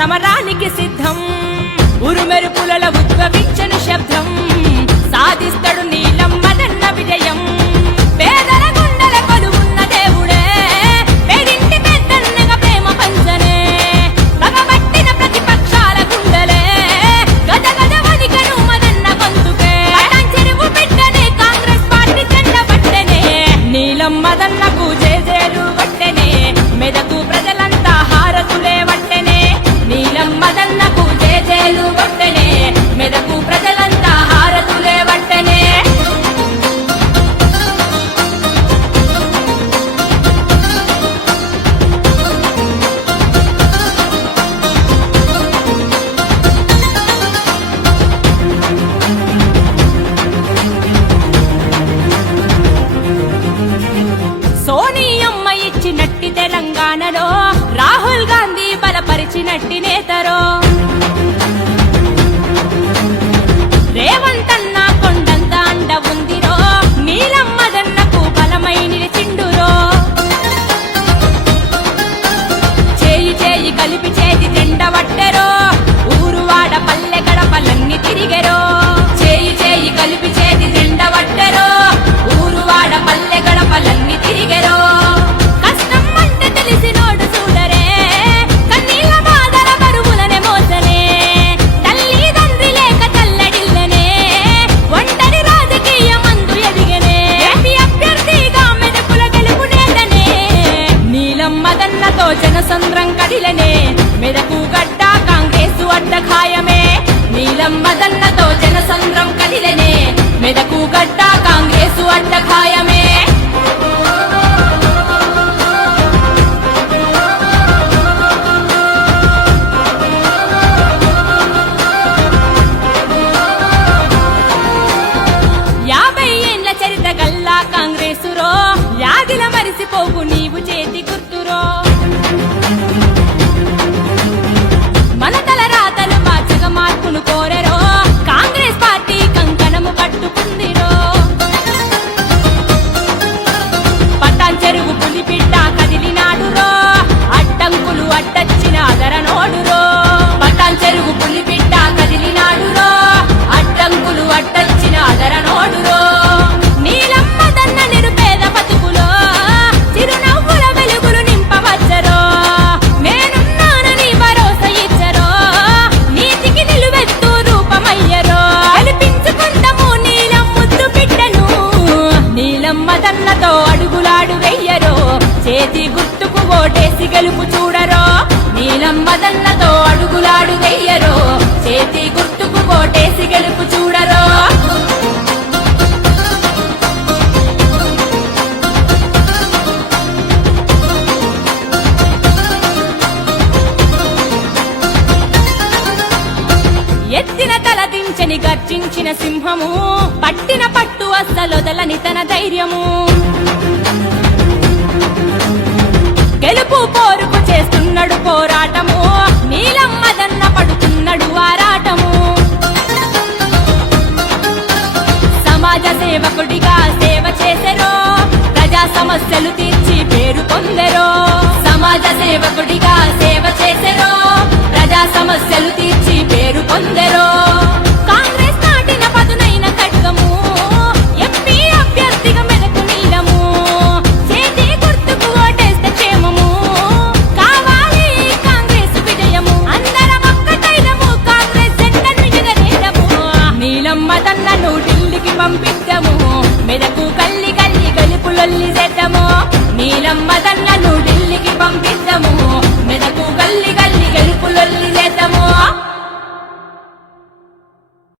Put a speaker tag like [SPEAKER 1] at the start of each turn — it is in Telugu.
[SPEAKER 1] సమరానికి సిద్ధం. ఉరుమెరుపుల ఉద్భవించను శబ్దం. సాధిస్తాడు నీ నట్టి నేతరో మహిళనే మెదకు గడ్డ కాంగ్రెసు అడ్డ ఖాయమే నీలం మదన్నతో జనసంద్రం కదిలనే మెదకు గడ్డ కాంగ్రెసు అడ్డ ఖాయమే యాభై ఏండ్ల చరిత గల్లా కాంగ్రెసురో. యాదిల మరిసిపోకు నీవు చేతికు ప్రతి గుర్తుకు ఓటేసి గెలుపు చూడరో? నీలం మదన్నతో అడుగులాడు వెయ్యరో? చేతి గుర్తుకు ఓటేసి గెలుపు చూడరో? ఎత్తిన తల దించని గర్జించిన సింహము పట్టిన పట్టు అస్సలొదలని తన ధైర్యము. గెలుపు పోరుకు చేస్తున్నాడు పోరాటము. నీలమ్మదన్న పడుతున్నాడు ఆరాటము. సమాజ సేవకుడిగా సేవ చేసెరో. ప్రజా సమస్యలు తీర్చి పేరు పొందెరో. సమాజ సేవకుడిగా సేవ చేసెరో.